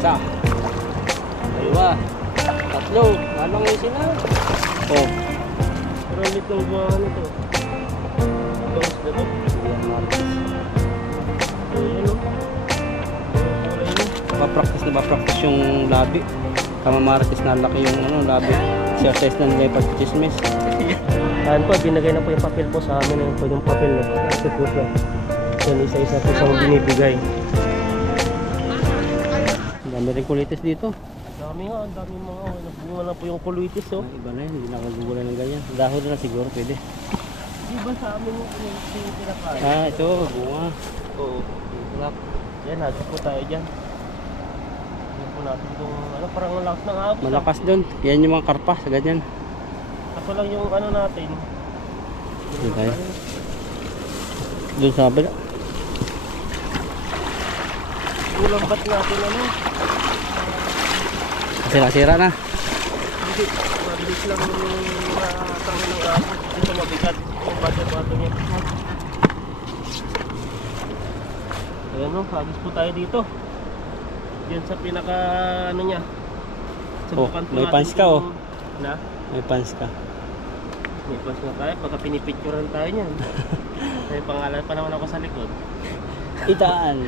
Isa. Dalawa. Tatlo. Lalong yung sila. Oh. Pero ulit ng buwangan nito. Bangus na to. Yan, Martis. Ayan o. Kulay na. Ba-practice yung labi. Kama Martis na laki yung labi. Exercise ng leopard chismis. Ayan po, binigay na po yung papel po sa amin. Ayan po yung papel na ito po siya. Yan, isa-isa po siyang binibigay. Ang dami rin kulitis dito. Dami nga, ang dami mga nagbunga na po yung kulitis oh. Ay, iba na yun, hindi na kagugulan ng ganyan. Dahon na siguro pwede. Di ba sa amin yung pinakain? Ah, ito, bunga. Oo. Black. Yan, hagis po tayo dyan. Yan po natin itong, parang malakas ng agos. Malakas doon. Yan yung mga karpa sa ganyan. Kaso lang yung natin. Doon tayo. Doon sa kabila. Kulang ba't natin Sira-sira na. Hindi, mabilis lang matangin ng agos. Ito mabigat yung bato niya. Ayan o, hagis po tayo dito. Yan sa pinaka niya. Subukan po may natin pants ka kung- Na? May pants ka. May pants na tayo, pagka pinipicturean tayo niyan. May pangalan pa naman ako sa likod. Itaan.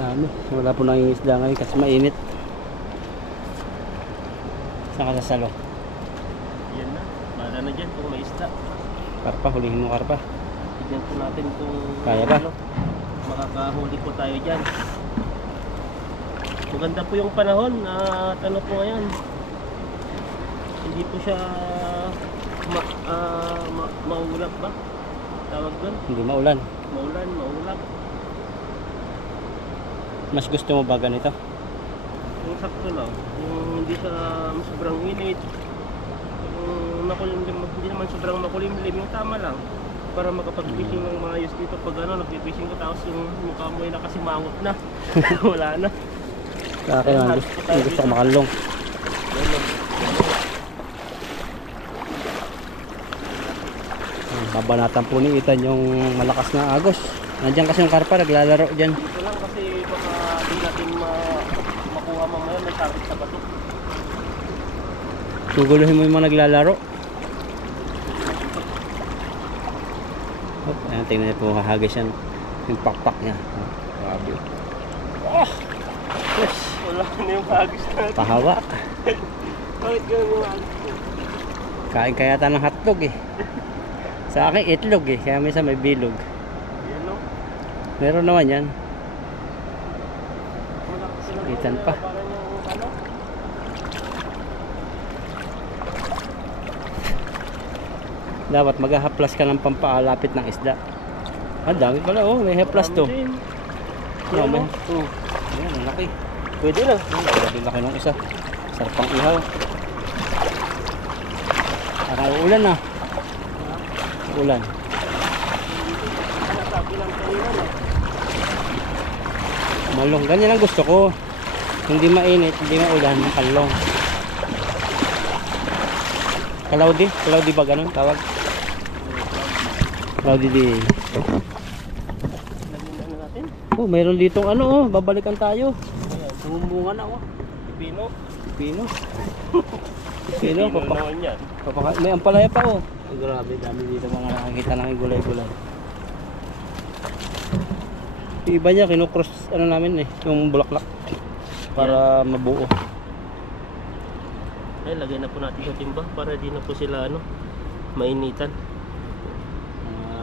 Dami. Wala po nang isda ngayon kasi mainit. Saan ka sasalo? Yan na, bala na dyan kung may isda. Karpa, hulihin mo karpa. Tignan po natin kung Kaya ba? makakahuli po tayo dyan. Maganda po yung panahon at po ngayon. Hindi po siya maulap ba? Tawag doon? Hindi maulan. Maulap. Mas gusto mo ba ganito? Yung sakto lang. Yung hindi siya sobrang init. Yung makulimlim, hindi naman sobrang makulimlim. Yung tama lang. Para makapag-fishing ng maayos dito. Pag nag-fishing ko tapos yung mukha mo ay nakasimangot na. Wala na. Sa akin naman, gusto ko makalong. Babanatan po ni Ethan yung malakas na agos. Nandiyan kasi yung karpa, naglalaro dyan. Ito lang kasi baka di natin makuha mamaya, may sabit sa bato. Guguluhin mo yung mga naglalaro. Ayan, tingnan niyo po, hahagis yan. Yung pakpak niya. Grabe. Oh! Yes! Wala na yung hagis natin. Pahawa. Bakit ganun yung hagis ko? Kain kaya tayo ng hotdog eh. Sa akin itlog eh, kaya minsan may bilog. Yan o. Meron naman yan. Malakas sila Itan pa. parang yung Dapat maghahaplas ka ng pampaalapit ng isda. Ang dami pala oh, may haplas to. Yan No, may. o. Ayan, ang laki. Pwede na. Grabe laki ng isa. Sarap pang ihaw. Uulan na. Ulan. Sabi lang kanina na. Malong. Ganyan ang gusto ko. Hindi mainit, hindi maulan, kalong. Cloudy? Cloudy ba ganun tawag? Cloudy din. Lagyan na natin. Oh, mayroon ditong babalikan tayo. Ayan. Bumunga na Pino. Pino. Pino, naman yan. may ampalaya pa oh. Grabe, dami dito mga nakakita ng gulay-gulay. Yung iba niya, kinukross namin yung bulaklak. Para mabuo. Ay, lagay na po natin sa timba para di na po sila mainitan.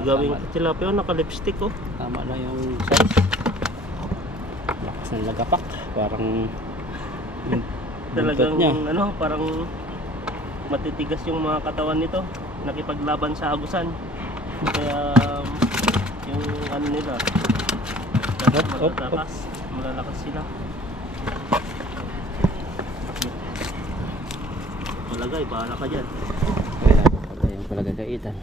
Gawing tilapia, naka-lipstick oh. Tama lang yung size. Lakas ng lagapak. Parang yung Talagang buntot niya. parang matitigas yung mga katawan nito. Nakipaglaban sa agusan. Kaya yung nila malalakas sila. Malagay, bahala ka dyan. Kaya yung pala gagaitan.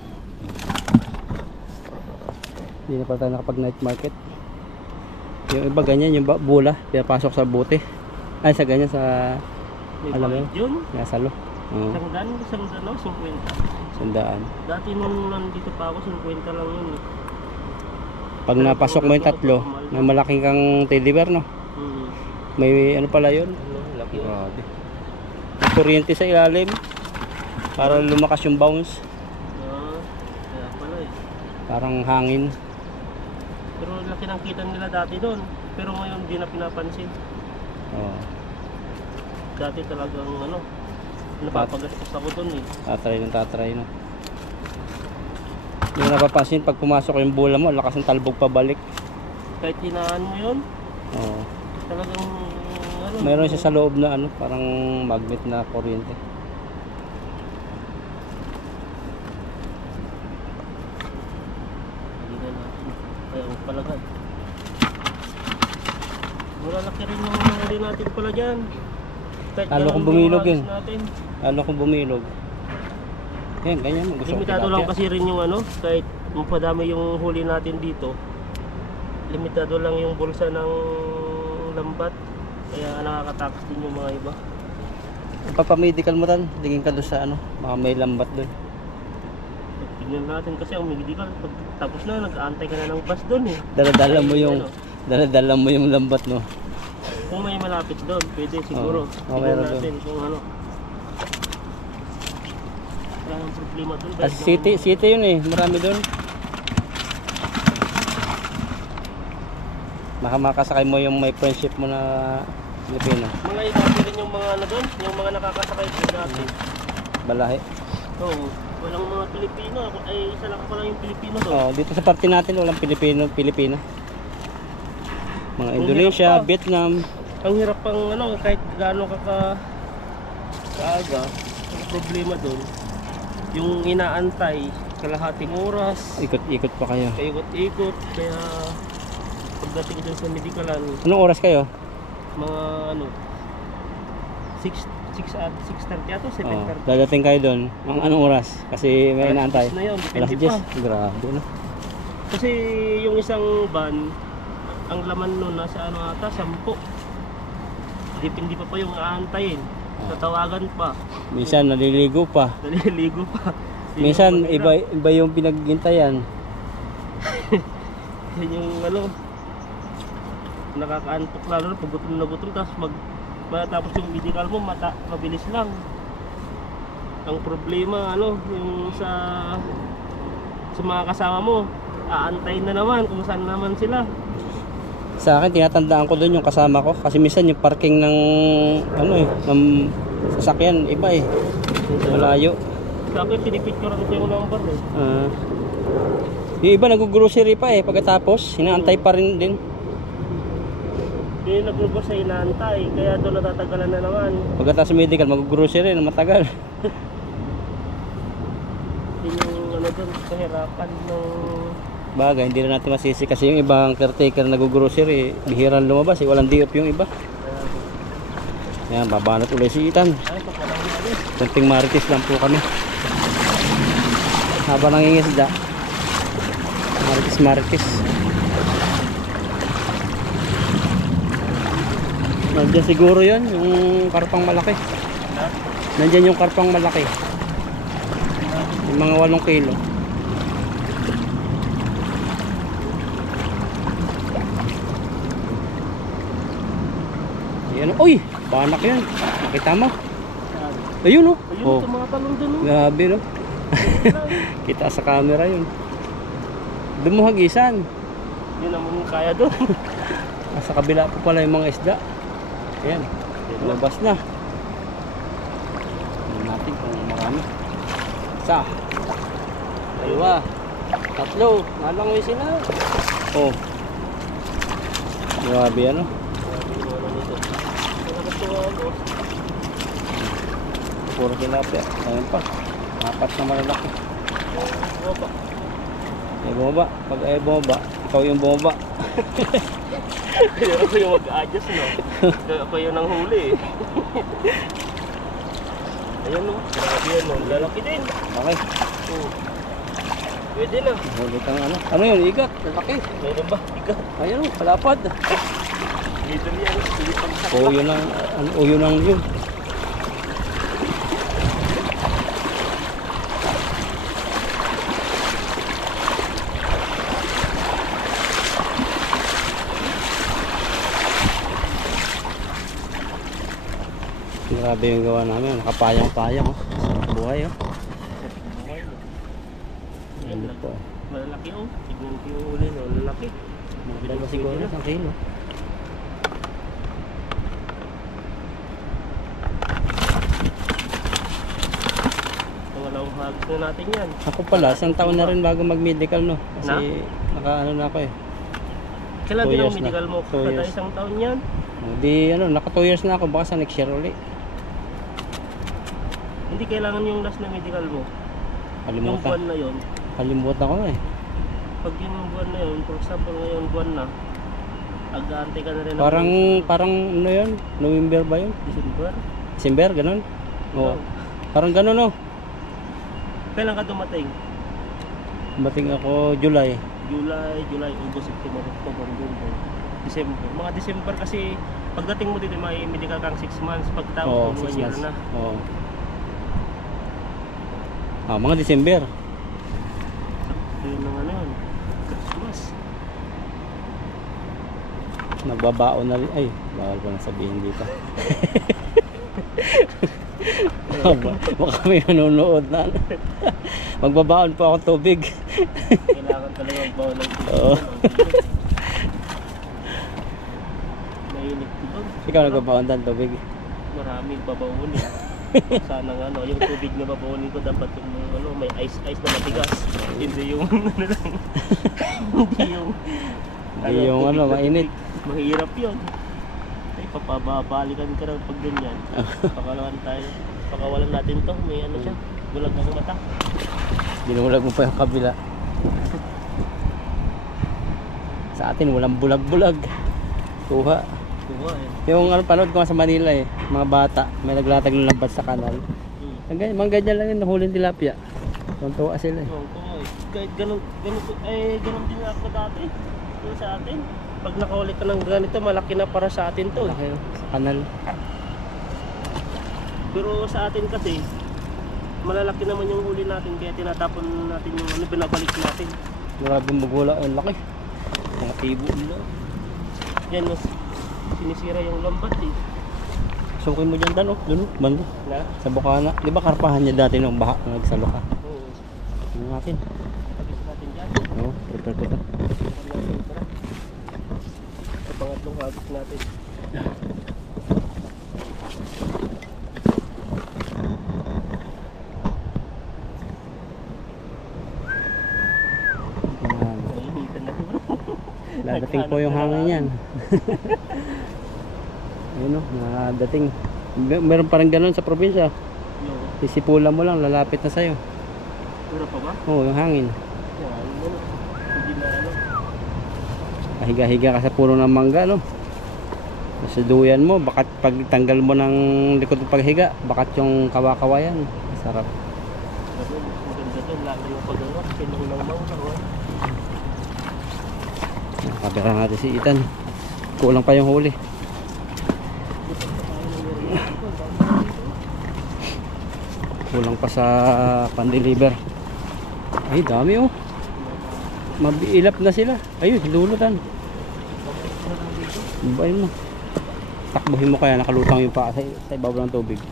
Hindi na pala tayo nakapag night market. Yung iba ganyan, yung bula pinapasok sa bote. Ay sa ganyan, sa alam mo Yun? nasa lo. Isang dano, 50. Sandaan. Dati nung nandito pa ako, 50 lang yun. Pag napasok mo yung tatlo, may malaking kang teddy bear no? May ano pala yun? Ano, laki yun. Grabe. May kuryente sa ilalim. Para lumakas yung bounce. Kaya pala eh. Parang hangin. Pero laki ng kita nila dati doon. Pero ngayon di na pinapansin. Oh. Dati talagang ano, napapagastos ako doon eh. Tatry no. Yung napapansin pag pumasok yung bola mo, lakas ng talbog pabalik. Kahit hinaan mo yun, Oo. talagang ano. Meron siya sa loob na ano, parang magnet na kuryente. Hindi na natin. Kaya magpalagay. Malalaki rin yung huli natin pala dyan. Kahit Lalo ganun kung bumilog yung yun. halos natin. Lalo kung bumilog. Yan, ganyan. Gusto ko Limitado tilapia. lang kasi rin yung ano, kahit mapadami yung huli natin dito. Limitado lang yung bulsa ng lambat. Kaya nakakatakas din yung mga iba. Papamedical mo tan, tingin ka doon sa ano, baka may lambat doon. Tignan natin kasi ang medical. Pag tapos na, nag-aantay ka na ng bus doon eh. Daladala mo Ay, yung ano, daladala mo yung lambat, no. kung may malapit doon, pwede siguro. Oo, Tignan meron natin kung ano. Wala nang problema doon. Kasi city yun eh, marami doon. Baka makasakay mo yung may friendship mo na Pilipino. Mga dati rin yung mga ano doon, yung mga nakakasakay doon dati. Balahe. Oo, walang mga Pilipino. Ay, isa lang ako lang yung Pilipino doon. Oh, dito sa parte natin walang Pilipina. Mga Ang Indonesia, hirap pa. Vietnam. Ang hirap pang ano, kahit gaano ka kaaga, ang problema doon, yung inaantay, kalahating oras, Ikot-ikot pa kayo. ikot-ikot, kaya pagdating doon sa medikalan, Anong oras kayo? mga ano, 6:30 ato, 7:30. Oh, dadating kayo doon. Anong oras? Kasi may Alas inaantay. 10 na yun, Alas depende 10. pa. Grabe no. Kasi yung isang van, ang laman nun nasa ano ata, 10. Depende pa yung aantayin. Tatawagan pa. Minsan naliligo pa. Naliligo pa. Yun Minsan yung mahirap. iba yung pinaghintayan. Yan yung ano, nakakaantok lalo na pag gutom na gutom, tapos matapos yung medical mo, mabilis lang. Ang problema ano, yung sa mga kasama mo, aantayin na naman kung saan naman sila. Sa akin tinatandaan ko doon yung kasama ko kasi minsan yung parking ng ano eh, ng sasakyan iba eh. Malayo. Sa akin, pinipicturean ko yung number eh. Yung iba nag-grocery pa eh pagkatapos, hinaantay pa rin din. Yung nag-group sa inaantay, kaya doon natatagalan na naman. Pagkatapos sa medical, mag-grocery na matagal. Yun yung ano doon, kahirapan ng... Bagay, hindi na natin masisi kasi yung ibang caretaker nag-grocery, bihirang lumabas eh, walang diop yung iba. Yan, babanat ulit si Ethan. Ay, ito pala yung ano. Kunting marites lang po kami. Habang nangingisda. Marites. Nandiyan siguro yun, yung karpang malaki. Nandiyan yung karpang malaki. Yung mga 8 kilo. Yan, uy! Banak yan. Nakita mo? Ayun oh. Ayun, Oh. tumatalong doon. Grabe no. Kita sa camera yun. Dumuhagisan. Yun naman kaya doon. Sa kabila po pala yung mga isda. Ayan. Lumabas na. Tingnan natin kung marami. Isa. Dalawa. Tatlo. Nalangoy sila. Oh. Grabe ano. Puro tilapia. Ayun pa. 4 na malalaki. Ay bumaba. Pag ay bumaba, ikaw yung bumaba. Kaya ako yung mag-adjust, no? Kaya ako yung nanghuli, eh. Ayun, no? Grabe yan, no? Lalaki din. Okay. Oh. Pwede na. Huli kang ano. Ano yun? Igat. Lalaki. Meron ba? Ikaw. Ayun o. Palapad. Dito yan. Silip ang sakla. O yun ang ano, o yun ang yun. Grabe yung gawa namin. Nakapayang-payang oh. Buhay oh. Ano po eh. Malalaki oh. Tignan ko yung uli no. Lalaki. Dalawa siguro na 1 kilo. Walang hagis na natin yan. Ako pala, 1 taon na rin bago mag-medical no. Kasi naka-ano na ako eh. Kailan 2 din ang years na. medical mo? 2 Kada years. 1 taon yan. Di ano, naka 2 years na ako. Baka sa next year ulit. Hindi kailangan yung last na medical mo. Yung buwan na yon. Kalimutan ko na eh. Pag yung buwan na yun, for example ngayon buwan na, ag-aantay ka na rin ng Parang ano yun? November ba yun? December. December, ganun? Oo. Parang ganun no. Kailan ka dumating? Dumating ako July. July, August, September, October, November, December. Mga December kasi pagdating mo dito may medical kang 6 months, pagtapos mo 1 year na. Oo. Mga December. Yun ang ano yun, Christmas. Nagbabaon na rin. Ay, bawal ko na sabihin dito. Baka may nanonood na. Magbabaon pa ako tubig. Kailangan talaga magbaon ng tubig. Oo. Mainit ko. Ikaw nagbabaon ng tubig. Maraming babaunin. Sana nga ano, yung tubig na babaunin ko dapat yung ano, may ice na matigas. Hindi yung ano lang. Hindi yung Hindi yung tubig na mainit. tubig. Mahirap yun. Ay, papabalikan ka na pag ganyan. Pakawalan natin to. May ano siya. Bulag ang mata. Binulag mo pa yung kabila. Sa atin walang bulag-bulag. Kuha. Kuha eh. Yung panood ko nga sa Manila eh, mga bata, may naglatag ng lambat sa kanal. Mga ganyan lang yun, nahulin tilapia. Tuntua sila eh. Oo, eh. Kahit ganun din ako dati. Yung sa atin. Pag nakahuli ka ng ganito, malaki na para sa atin to. Malaki, sa kanal. Pero sa atin kasi, malalaki naman yung huli natin, kaya tinatapon natin yung ano, binabalik natin. Maraming magula, ang laki. Mga tibo nila. Yan, no, sinisira yung lambat eh. Sukin mo dyan dan oh, dun oh, banda. Na? Sa Bukana. Di ba karpahan niya dati nung baha na nagsalo ka? Oo. Ano natin? Pagis natin dyan. Oo, prepare. Sa pangatlong hagis natin. Yan. Nainitan na bro. Dadating po yung hangin yan. Ayun oh, nadating. Meron parang ganun sa probinsya. Sisipulan mo lang, lalapit na sa'yo. Pura pa ba? Oo, yung hangin. Yan, ano. Hindi na ano. Kahiga-higa ka sa puno ng mangga, no? Sa duyan mo, bakat pag tanggal mo ng likod ng paghiga, bakat yung kawa-kawayan. Sarap. Maganda doon, lalo yung pag-ano, sinong ng mangga. Nakabira natin si Ethan. Kulang pa yung huli. Kulang pa sa pan-deliver. Ay, dami oh. Mabiilap na sila. Ayun, lulutan. Babayin mo. Takbuhin mo kaya nakalutang yung paa sa ibabaw ng tubig.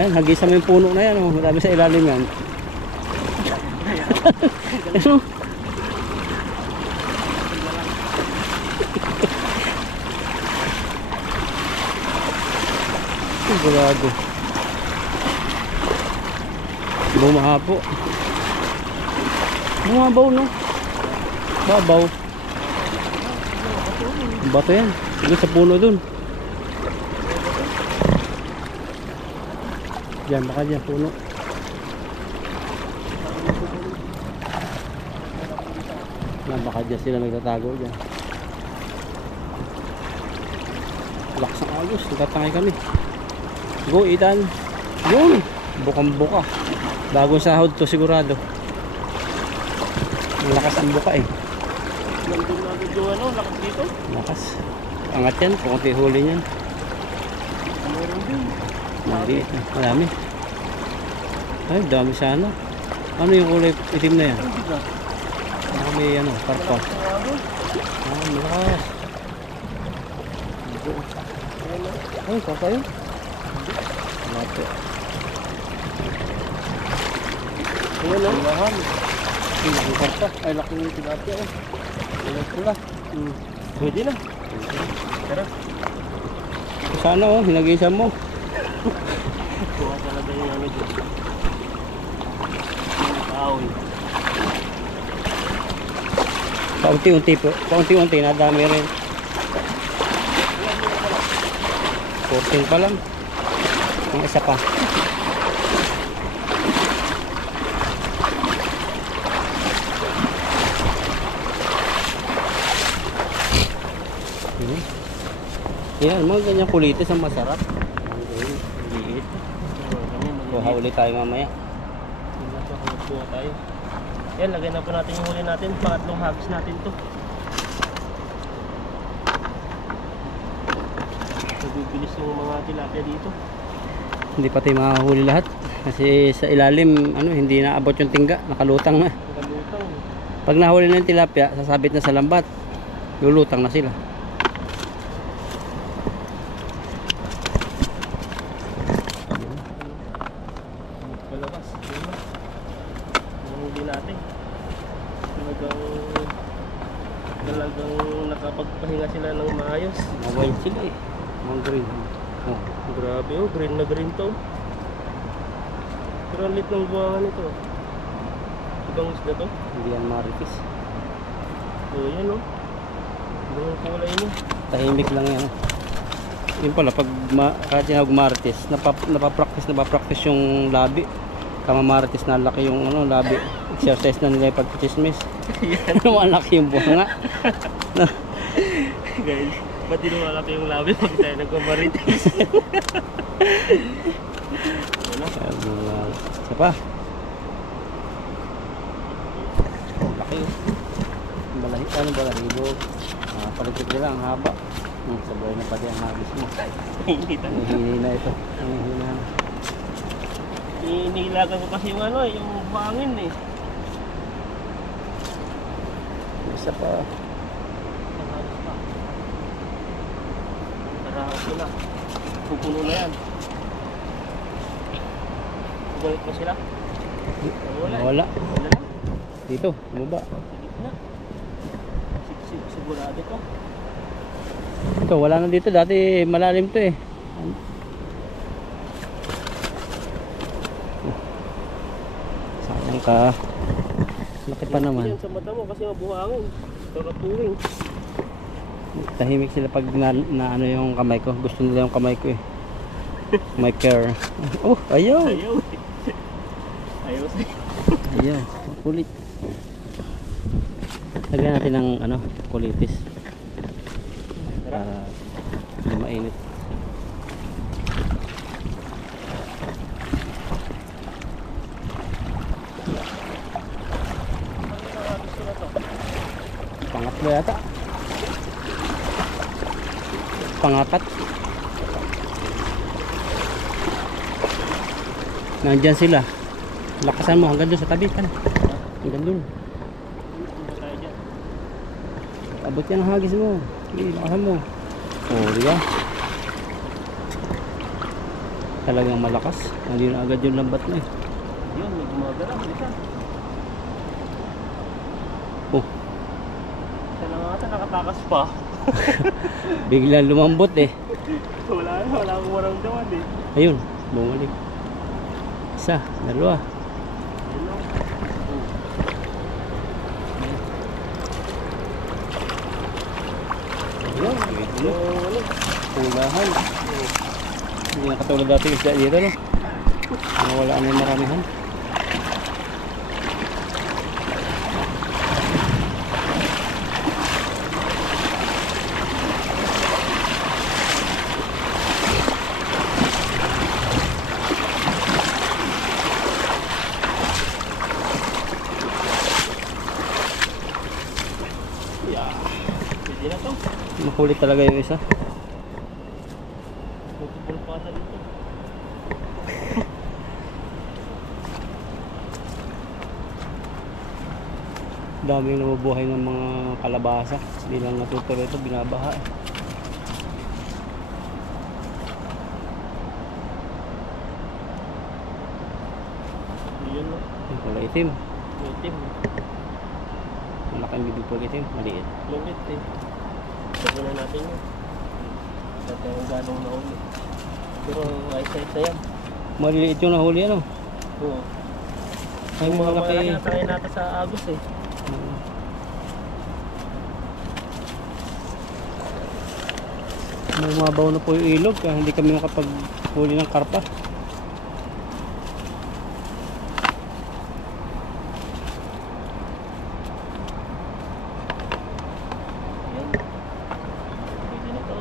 Ayan, hagisan mo yung puno na yan oh. Marami sa ilalim yan. Ano? Sigurado. Bumahapo. Bumabaw no? Babaw. Bato yan. Siguro sa puno dun. Diyan, baka dyan puno. Baka dyan sila nagtatago dyan. Lakas ng agos, nagtatangay kami. Go Ethan. Yun, bukang buka. Bagong sahod to sigurado. Ang lakas ng buka eh. Nandun na agad yung ano, lakas dito. Lakas. Angat yan, kung huli niyan. Meron din. Maliit na, marami. Ay, dami sana. Ano yung kulay itim na yan? Ang bigat. May ano, parpa. Ang agos. Malakas. Ayan o. Ay, kaka yun. Lato. Ayan o. Ilahan. Ay, laki karpa. Ay, laki yung tilapia eh. Ayan pula. Pwede na. Tara. Sana oh, hinagisa mo. Kuha talaga yung ano dyan. Yung kahoy. Paunti-unti po. Paunti-unti, nadami rin. 14 pa lang. Ang isa pa. Yan, mga ganyang kulitis ang masarap. Ang galing, liit. Kuha ulit tayo mamaya. Kuha tayo. Yan, lagay na po natin yung huli natin. Pangatlong hagis natin to. Nabibilis yung mga tilapia dito. Hindi pa tayo makahuli lahat. Kasi sa ilalim, ano, hindi naabot yung tingga. Nakalutang na. Nakalutang. Pag nahuli na yung tilapia, sasabit na sa lambat. Lulutang na sila. Palabas. Yung huli natin. Talagang nakapagpahinga sila ng maayos. Mawide sila eh. Mga green. Oh. Grabe oh, green na green to. Pero ang lit ng buwangan nito. Ibang isda to. Hindi yan maritis. Oh, yan oh. Ibang kulay niya. Tahimik lang yan. Yun pala, pag kahit sinawag maritis, napapractice yung labi. Kamamaritis na laki yung ano, labi. Exercise na nila yung pagpichismis. Malaki yung bunga. Guys, pati lumalaki yung labi pag tayo nagkamaritis. Ano? Isa pa. Laki yun. Balahi, ano balahibo? Paligid nila ang haba. Sabay na pati ang habis mo. Hihini na ito. Hihini na. Inilagan ko kasi yung ano, yung buhangin eh. Isa pa. Tara, sila. Pupuno na yan. Balik pa sila? Wala. Wala. Wala lang. Dito, bumaba. Sa gitna. Sigurado to. Ito, wala na dito. Dati malalim to eh. Sayang ka. Laki pa naman. Yan sa mata mo kasi mabuhangin. Kakapuwing. Tahimik sila pag na ano yung kamay ko. Gusto nila yung kamay ko eh. My care. Oh, ayaw. Ayaw. Ayaw sa'yo. Ayaw. Kulit. Lagyan natin ng ano, kulitis. Para hindi mainit. Pangatlo yata. Pangapat. Nandyan sila. Lakasan mo hanggang doon sa tabi ka na. Hanggang doon. Abot yan ang hagis mo. Sige, lakasan mo. Oh, di ba? Talagang malakas. Hindi na agad yung lambat na eh. Yun, may gumagalaw. Isa. Oh, Isa lang ata, nakatakas pa. biglang lumambot eh. Wala akong maramdaman eh. Ayun, bumalik. Isa, dalawa. Yun lang. Ayun, Ano? pulahan. Hindi na katulad dati isda dito, no? Wala na yung maramihan. Pwede na to. Makulit talaga yung isa. Pupulpasa dito. Daming nabubuhay ng mga kalabasa. Hindi lang natutuloy ito, binabaha. Itim. Itim. Malaki ang bibig pag itim. Maliit. Lulit eh. Sabi na natin yun. At yung ganong nahuli. Pero ayos-ayos na yan. Maliliit yung nahuli ano. Oo. Ay Yung mga mga laki. malaki na tayo natin sa Agos eh. Mababaw na po yung ilog kaya hindi kami makapaghuli ng karpa. Ayan. Pwede na to.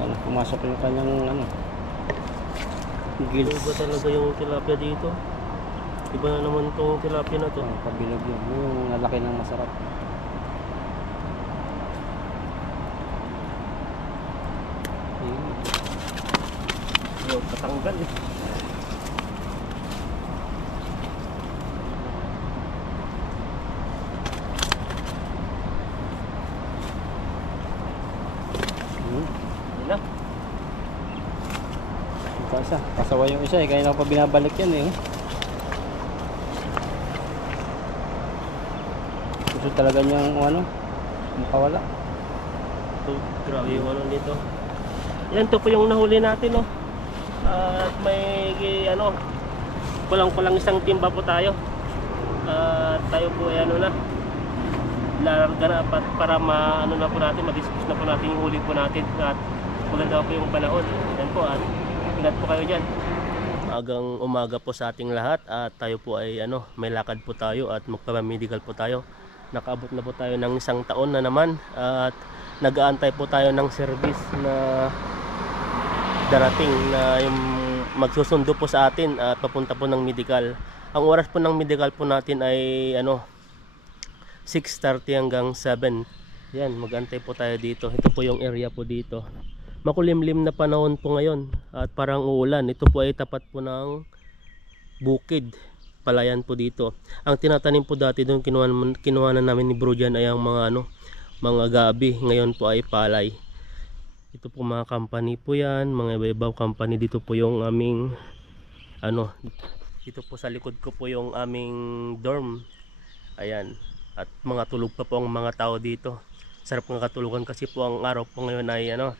Sana pumasok yung kanyang ano, gills. Iba talaga yung tilapia dito. Iba na naman tong tilapia na to. Kabilog yun. Yung lalaki ng masarap. Yung patanggal eh. Yun lang. Ito isa. Kasawa yung isa eh. Kaya na pa binabalik yan eh. Gusto talaga niyang ano, makawala. Ito, grabe yung ano dito. Yan, ito po yung nahuli natin, no. At may ano, kulang-kulang isang timba po tayo. At tayo po ay ano na, larga na para ano na po natin, ma-discuss na po natin yung huli po natin. At maganda po yung panahon. Yan po, at ingat po kayo dyan. Agang umaga po sa ating lahat at tayo po ay ano, may lakad po tayo at magpapamedical po tayo. Nakaabot na po tayo ng isang taon na naman at nag-aantay po tayo ng service na darating na yung magsusundo po sa atin at papunta po ng medical. Ang oras po ng medical po natin ay ano 6:30 hanggang 7. Yan, mag-antay po tayo dito. Ito po yung area po dito. Makulimlim na panahon po ngayon at parang uulan. Ito po ay tapat po ng bukid. Palayan po dito. Ang tinatanim po dati doon kinuha na namin ni Bro dyan ay ang mga ano, mga gabi. Ngayon po ay palay. Ito po mga company po yan, mga iba-ibang company. Dito po yung aming ano, dito po sa likod ko po yung aming dorm. Ayan. At mga tulog pa po ang mga tao dito. Sarap ng katulugan kasi po ang araw po ngayon ay ano,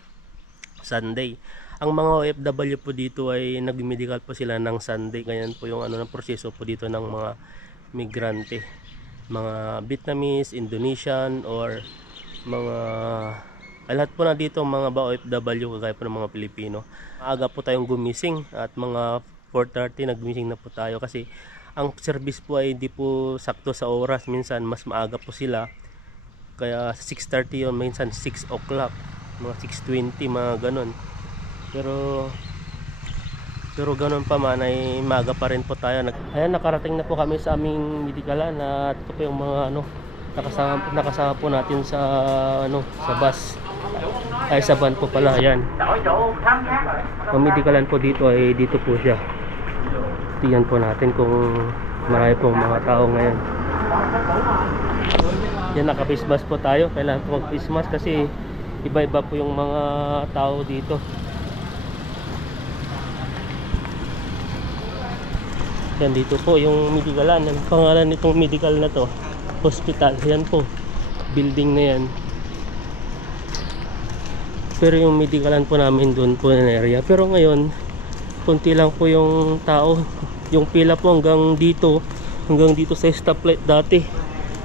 Sunday. Ang mga OFW po dito ay nag-medical po sila ng Sunday. Ganyan po yung ano ng proseso po dito ng mga migrante. Mga Vietnamese, Indonesian or mga lahat po na dito mga OFW kagaya po ng mga Pilipino. Maaga po tayong gumising at mga 4:30 nagmising na po tayo kasi ang service po ay hindi po sakto sa oras. Minsan mas maaga po sila. Kaya 6:30 yun, minsan 6 o'clock, mga 6:20, mga ganon. Pero ganun pa man ay maaga pa rin po tayo. Ayan, nakarating na po kami sa aming medikalan at ito po yung mga ano, nakasama po natin sa ano, sa bus. Ay sa van po pala, ayan. Ang medikalan po dito ay dito po siya. Tingnan po natin kung marami pong mga tao ngayon. Yan, naka-face mask po tayo. Kailangan po mag-face mask kasi iba-iba po yung mga tao dito. Yan, dito po yung medikalan. Ang pangalan nitong medical na to, hospital. Yan po, building na yan. Pero yung medikalan po namin doon po na area. Pero ngayon, kunti lang po yung tao. Yung pila po hanggang dito sa stoplight dati.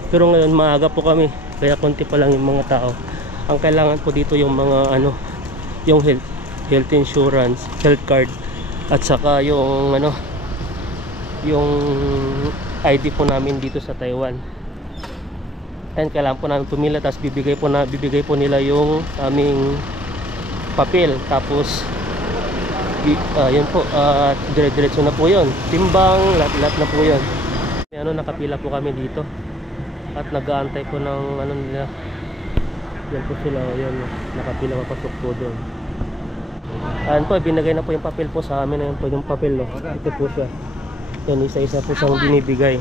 Pero ngayon maaga po kami, kaya kunti pa lang yung mga tao. Ang kailangan po dito yung mga ano, yung health insurance, health card, at saka yung ano, yung ID po namin dito sa Taiwan. And kailangan po namin pumila, tapos bibigay po nila yung aming papel, tapos yun po, dire-diretso na po yun, timbang, lahat na po yun. Ano, nakapila po kami dito at nag-aantay po ng ano nila. Yan po sila, yan, nakapila papasok po doon. Ayan po, binigay na po yung papel po sa amin. Ayan po yung papel, no? Ito po siya. Yan, isa-isa po siyang binibigay.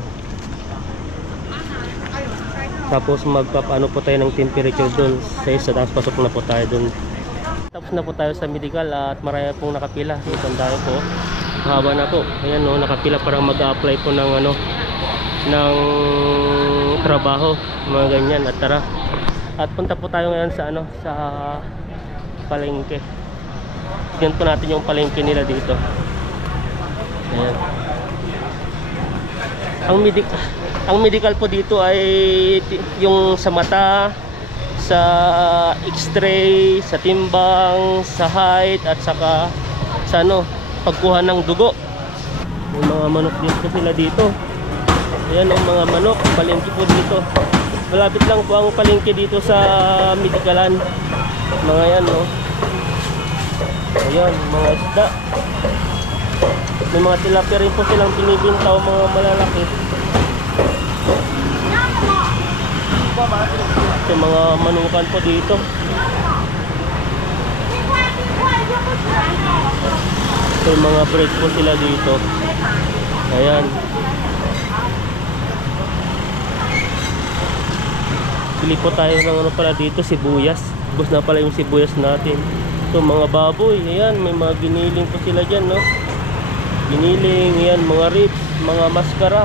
Tapos magpapaano po tayo ng temperature doon sa isa, tapos pasok na po tayo doon. Tapos na po tayo sa medical at marami pong nakapila. Itandaan po, haba na po. Ayan no, nakapila para mag-apply po ng ano, ng trabaho, mga ganyan. At tara, at punta po tayo ngayon sa ano, sa palengke. Tignan po natin yung palengke nila dito. Ayan. Ang medical po dito ay yung sa mata, sa x-ray, sa timbang, sa height, at saka sa ano, pagkuha ng dugo. May mga manok din po sila dito. Ayan ang mga manok, palengke po dito. Malapit lang po ang palengke dito sa medikalan. Mga yan no. Ayan, mga isda. May mga tilapia rin po silang binibinta o mga malalaki. May mga manukan po dito. May mga bread po sila dito. Ayan. Pili po tayo ng ano pala dito, sibuyas. Ubos na pala yung sibuyas natin. Ito mga baboy, ayan, may mga giniling po sila dyan, no? Giniling, ayan, mga ribs, mga maskara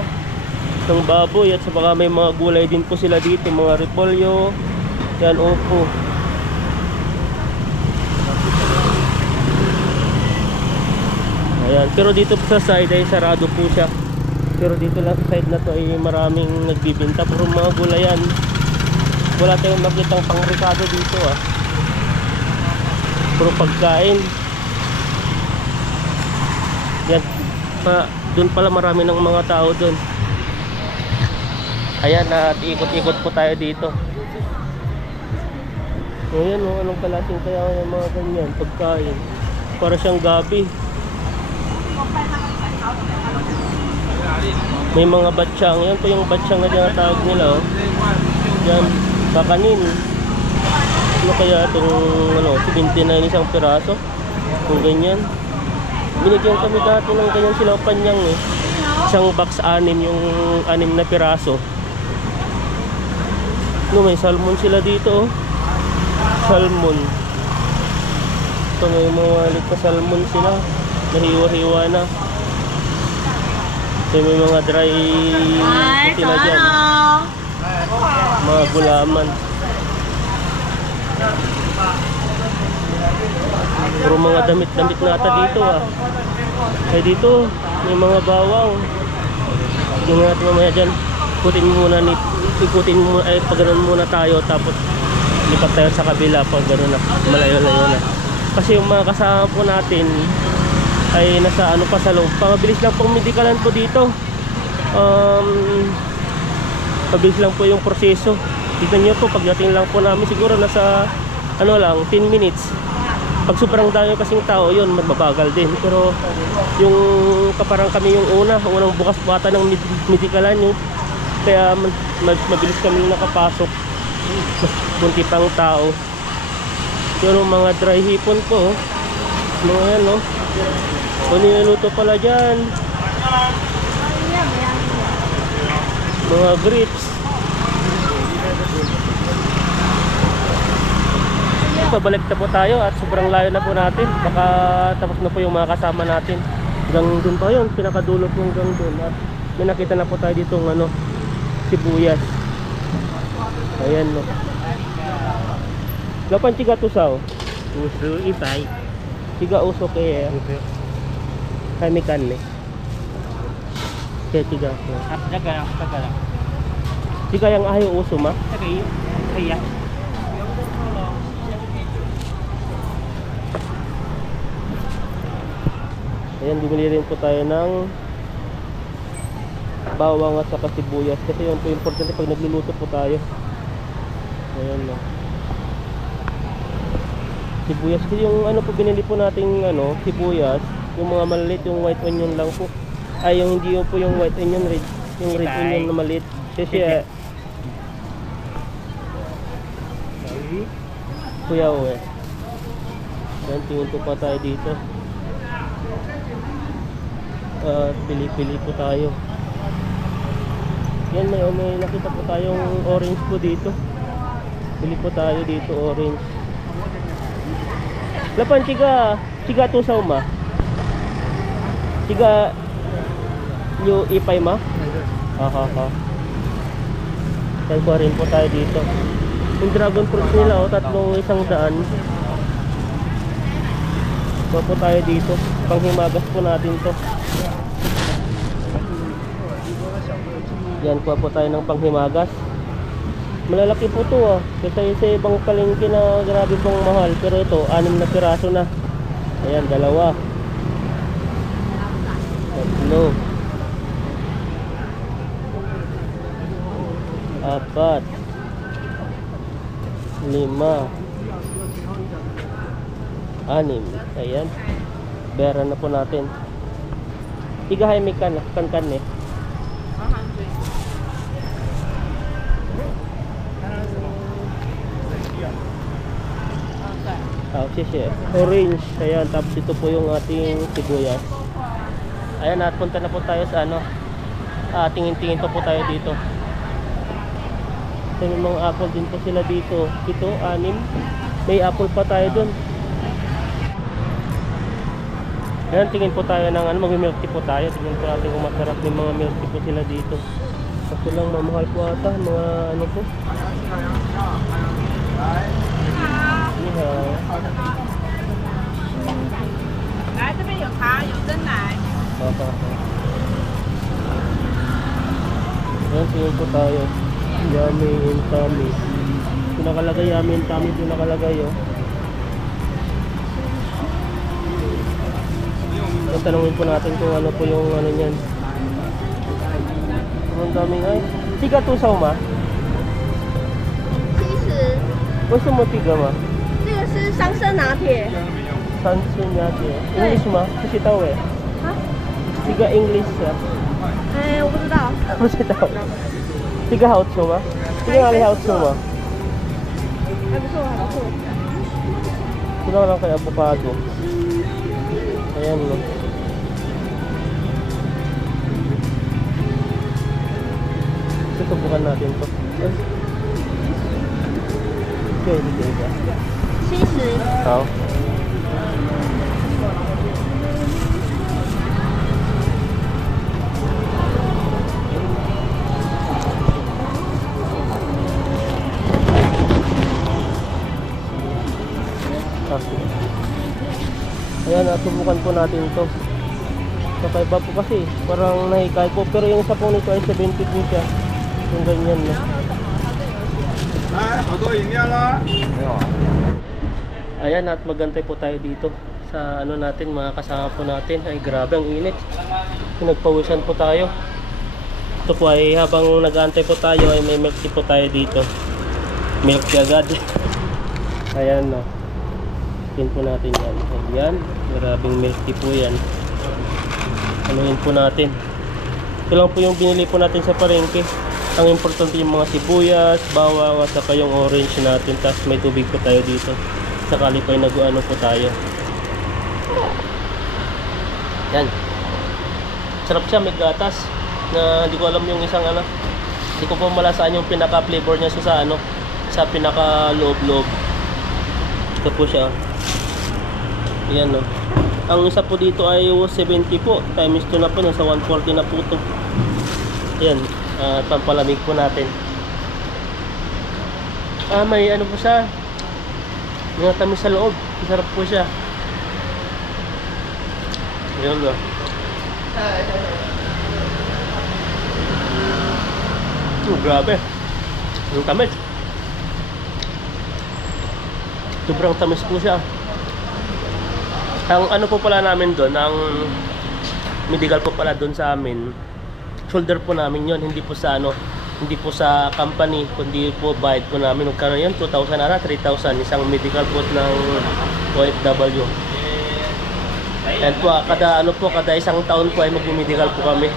ng baboy, at saka may mga gulay din po sila dito, mga repolyo, yan, opo. Ayan, pero dito po sa side ay sarado po siya. Pero dito lang sa side na to ay maraming nagbibinta, puro mga gulayan. Wala tayong makitang pang-rekado dito ah. Puro pagkain. Yan pa, doon pala marami ng mga tao doon. Ayan, at ikot-ikot po tayo dito. Ayan oh, anong kalasing kaya ng mga ganyan pagkain. Para siyang gabi. May mga batsyang. Yan po yung batsyang na dyan tawag nila oh. Yan, bakanin. Ano kaya itong ano, 79 isang piraso? Kung ganyan. Binigyan kami dati ng ganyan silang panyang eh. Isang box 6, yung 6 na piraso. No, may salmon sila dito oh. Salmon. Ito may mga lit na salmon sila. Nahiwa-hiwa na. So may mga dry sila dyan. Mga gulaman. Puro mga damit-damit na ata dito ah. Ay dito, may mga bawang. Tingnan natin mamaya dyan. Ikutin muna, ay pagganon muna tayo. Tapos lipat tayo sa kabila pag gano'n na, malayo-layo na. Kasi yung mga kasama po natin ay nasa ano pa sa loob. Pangabilis lang pong medikalan po dito. Pabilis lang po yung proseso. Tignan nyo po, pagdating lang po namin siguro nasa ano lang, 10 minutes. Pag sobrang dami kasing tao, yun, magbabagal din. Pero yung kaparang kami yung unang bukas po ata ng medikalan yung, kaya mabilis kami nakapasok. Kunti pang tao. Yung mga dry hipon po, mga yan no. So niluto pala dyan. Mga grapes. Pabalik na po tayo at sobrang layo na po natin. Baka tapos na po yung mga kasama natin. Hanggang dun pa yun, pinakadulot po hanggang dun. At may nakita na po tayo dito ng ano, sibuyas. Ayan no. Lapan tiga tusaw. Uso ipay. Tiga uso kaya. Kami kanne. Kaya tiga. Daga lang. Tiga yang ayo uso ma. Kaya. Ayan, bumili rin po tayo ng bawang at saka sibuyas. Kasi yun po importante pag nagluluto po tayo. Ayan no. Sibuyas. Kasi yung ano po binili po nating ano, sibuyas, yung mga maliliit, yung white onion lang po. Ay, yung hindi po yung white onion, red. Yung red onion na maliit. Kasi kuya uwe. Ayan, tingin po pa tayo dito. Pili-pili po tayo. Yan, may nakita po tayong orange po dito. Pili po tayo dito, orange. Lapan, tiga tusaw ma. Tiga yung ipay ma? Ha. Yan po rin po tayo dito. Yung dragon fruit nila, tatlong 100. Kuha po tayo dito. Panghimagas po natin to. Yan, kuha po tayo ng panghimagas. Malalaki po to kasi sa ibang palengke na grabe pong mahal. Pero ito, 6 na piraso na. Ayan, 2. 3. 4. 5. 6. Ayan. Bera na po natin. Tigahay may kan eh. Orange. Ayan, tapos ito po yung ating sibuyas. Ayan, at punta na po tayo sa ano. Tingin-tingin pa po tayo dito. So, may mga apple din po sila dito. Ito, 6. May apple pa tayo dun. Ayan, tingin po tayo ng ano, mag-milk tea po tayo. Tingin po natin kung masarap yung mga milk tea po sila dito. Kasi lang mamahal po ata, mga ano po. Ayan, tingin po tayo. Yummy and tummy. Ito nakalagay, yummy and tummy. Ito nakalagay, tanungin po natin kung ano po yung ano niyan. Ang daming ay. Tiga tusaw ma? 70， 为什么tiga ma? 这个是桑葚拿铁。三生拿铁 English ma? 不知道哎。啊？ Tiga English ya? 哎，我不知道。不知道。Tiga 好吃吗？ Tiga 哪里好吃吗？ 还不错，还不错。 Kulang lang kay avocado. Ayan no. Susubukan natin to. Okay, dito ba? 70。 好。Ayan, subukan po natin to. Kakaiba po kasi, parang nahikay po. Pero yung isa po nito ay 70 po siya. Yung ganyan no. Ayan, at magantay po tayo dito sa ano natin, mga kasama po natin. Ay grabe ang init. Nagpawisan po tayo. Ito po ay habang nag-aantay po tayo ay may milk tea po tayo dito. Milk tea agad. Ayan no. Tingin po natin yan. Ayan, grabing milk tea po yan. Anuhin po natin. Ito lang po yung binili po natin sa palengke. Ang importante yung mga sibuyas, bawang, at saka yung orange natin. Tapos may tubig po tayo dito. Sakali po yung nag-ano po tayo. Yan. Sarap siya, may gatas. Na hindi ko alam yung isang ano. Hindi ko po malasaan yung pinaka-flavor niya sa ano. Sa pinaka-loob-loob. Ito po siya. Ayan no. Ang isa po dito ay 70 po. Times 2 na po. Nasa 140 na po ito. Ayan. Pampalamig po natin. May ano po siya. May tamis sa loob. Masarap po siya. Ayan no. Grabe. Ang tamis. Sobrang tamis po siya. Ang ano po pala namin doon, ang medical po pala doon sa amin, shoulder po namin yon, hindi po sa ano, hindi po sa company, kundi po bayad po namin. Magkano yun? 2,000 na 3,000 isang medical po ng OFW. And po kada ano po, kada isang taon po ay mag-medical po kami.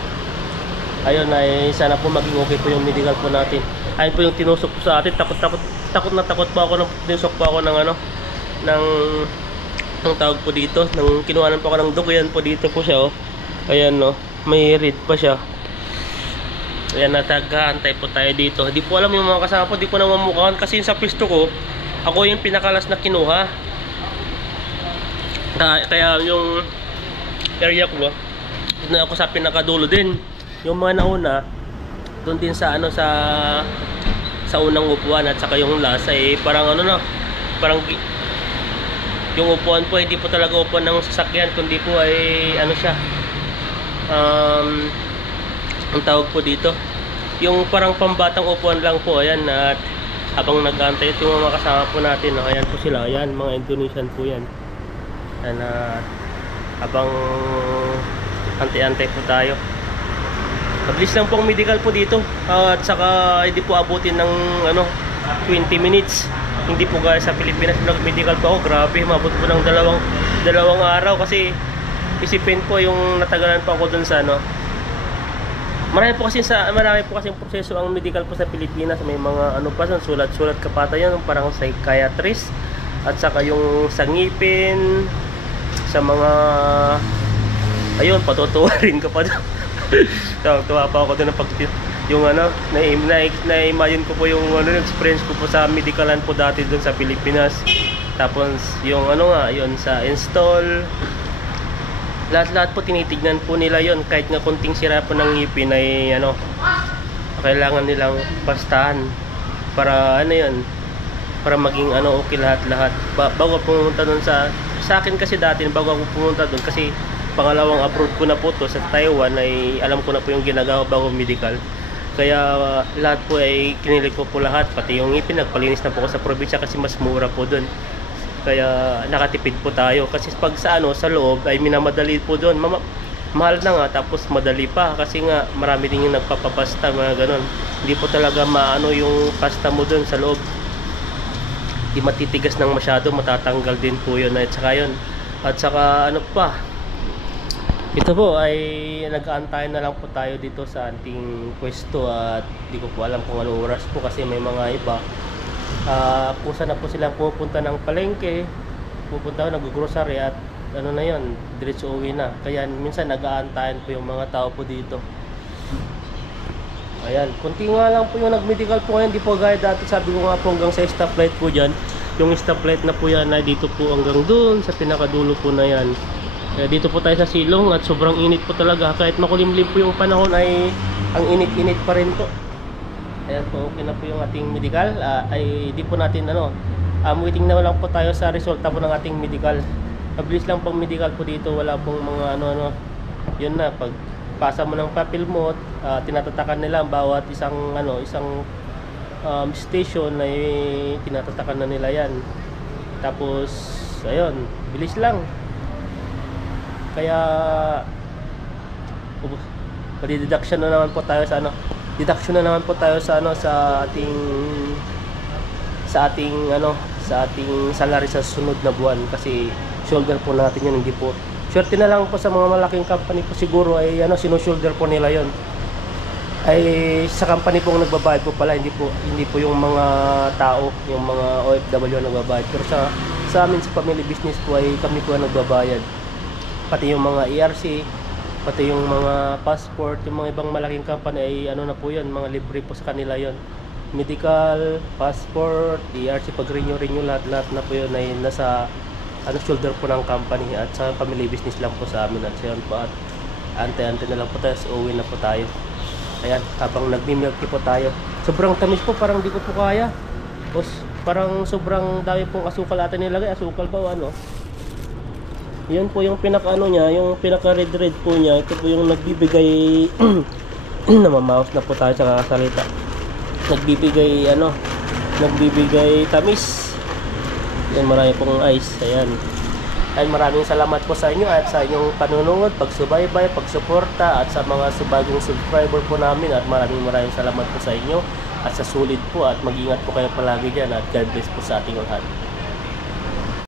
Ayun, ay sana po maging okay po yung medical po natin. Ayun po yung tinusok po sa atin. Takot na takot po ako nang tinusok po ako ng ano, ng tawag po dito, nang kinuhanan po ako ng dugo. Yan po dito po siya ayan no, may red pa siya. Ayan, natag-aantay po tayo dito. Di po alam yung mga kasama po, di po namamukhaan kasi yung sa pisto ko, ako yung pinakalas na kinuha. Kaya yung area ko Dito na ako sa pinakadulo din. Yung mga nauna, doon din sa ano sa unang upuan at saka yung lasa parang ano na, parang yung upuan po hindi po talaga upuan ng sasakyan kundi po ay ano siya, ang tawag po dito, yung parang pambatang upuan lang po. Ayan, at habang nag-aantay ito yung mga kasama po natin, no? Ayan po sila, ayan, mga Indonesian po yan. Ayan, habang antay-antay po tayo. Mabilis lang po ang medical po dito, at saka hindi po abutin ng ano 20 minutes. Hindi po gaya sa Pilipinas, nag-medical po ako, grabe, mabot po ng dalawang araw kasi isipin po yung natagalan po ako dun sa ano. Marami po kasi proseso ang medical po sa Pilipinas. May mga ano pa, sulat-sulat ka pa tayo, parang psychiatrist, at saka yung sa ngipin, sa mga ayun, patutuwa rin ka pa doon. Tuwa pa ako doon ng yung ano, na-imagine ko po yung ano, experience ko po sa medicalan po dati doon sa Pilipinas. Tapos yung ano nga, yun sa install, lahat po tinitignan po nila yon, kahit nga konting sira po ng ngipin ay ano, kailangan nilang pastahan para ano yun, para maging ano, okay lahat. Bago pumunta doon sa akin kasi dati, bago ako pumunta doon, kasi pangalawang abroad ko na po to sa Taiwan, ay alam ko na po yung ginagawa bago medical. Kaya lahat po ay kinilig ko po lahat, pati yung ngipin, nagpalinis na po ako sa probinsya kasi mas mura po doon. Kaya nakatipid po tayo kasi pag sa ano, sa loob ay minamadali po doon. Mahal na nga, tapos madali pa kasi nga marami din yung nagpapapasta, mga ganon. Hindi po talaga maano yung pasta mo doon sa loob, di matitigas ng masyado, matatanggal din po yun. At saka ano pa, ito po ay nag-aantay na lang po tayo dito sa ating pwesto, at di ko po alam kung anong oras po kasi may mga iba kung saan na po silang pupunta ng palengke, pupunta nag-grocery, at ano na yun, diretso uwi na. Kaya minsan nag-aantayan po yung mga tao po dito. Ayan, kunti nga lang po yung nag-medical po ngayon, di po gaya dati. Sabi ko nga po hanggang sa stoplight po dyan, yung stoplight na po yan ay dito po hanggang dun sa pinakadulo po na yan. Dito po tayo sa silong at sobrang init po talaga. Kahit makulimlim po yung panahon ay ang init-init pa rin po. Ayan po, okay na po yung ating medical. Ay di po natin ano, waiting na lang po tayo sa resulta po ng ating medical. Mabilis lang pong medical po dito, wala pong mga ano. Yun na, pag pasa mo ng papel mo, tinatatakan nila bawat isang station ay tinatatakan na nila yan. Tapos ayun, bilis lang. Kaya deduction na naman po tayo sa ano, sa ating salary sa sunod na buwan, kasi shoulder po natin yun. Hindi po, swerte na lang po sa mga malaking company po siguro ay ano, sino-shoulder po nila yon. Ay sa company pong nagbabayad po pala, hindi po yung mga tao, yung mga OFW na nagbabayad. Pero sa amin sa family business po ay kami po ang nagbabayad. Pati yung mga ERC, pati yung mga passport, yung mga ibang malaking company ay ano na po yun, mga libre po sa kanila yon. Medical, passport, ERC, pag renew lahat na po yun ay nasa ano, shoulder po ng company. At sa family business lang po sa amin. At siya po, at ante-ante na lang po tayo, uwi na po tayo. Ayan, habang nagmi-milk tea po tayo. Sobrang tamis po, parang di ko po kaya. Tapos parang sobrang dami pong asukal ata nilagay, asukal ba o ano. Yan po yung pinaka ano niya, yung pinaka red po niya. Ito po yung nagbibigay namamaos na po tayo sa kakasalita. Nagbibigay tamis. Yan, marami pong ice. Ayan. Ay, maraming salamat po sa inyo at sa inyong panunungod, pagsubaybay, pagsuporta, at sa mga bagong subscriber po namin. At maraming salamat po sa inyo at sa sulit po, at mag-ingat po kayo palagi dyan, at God bless po sa ating lahat.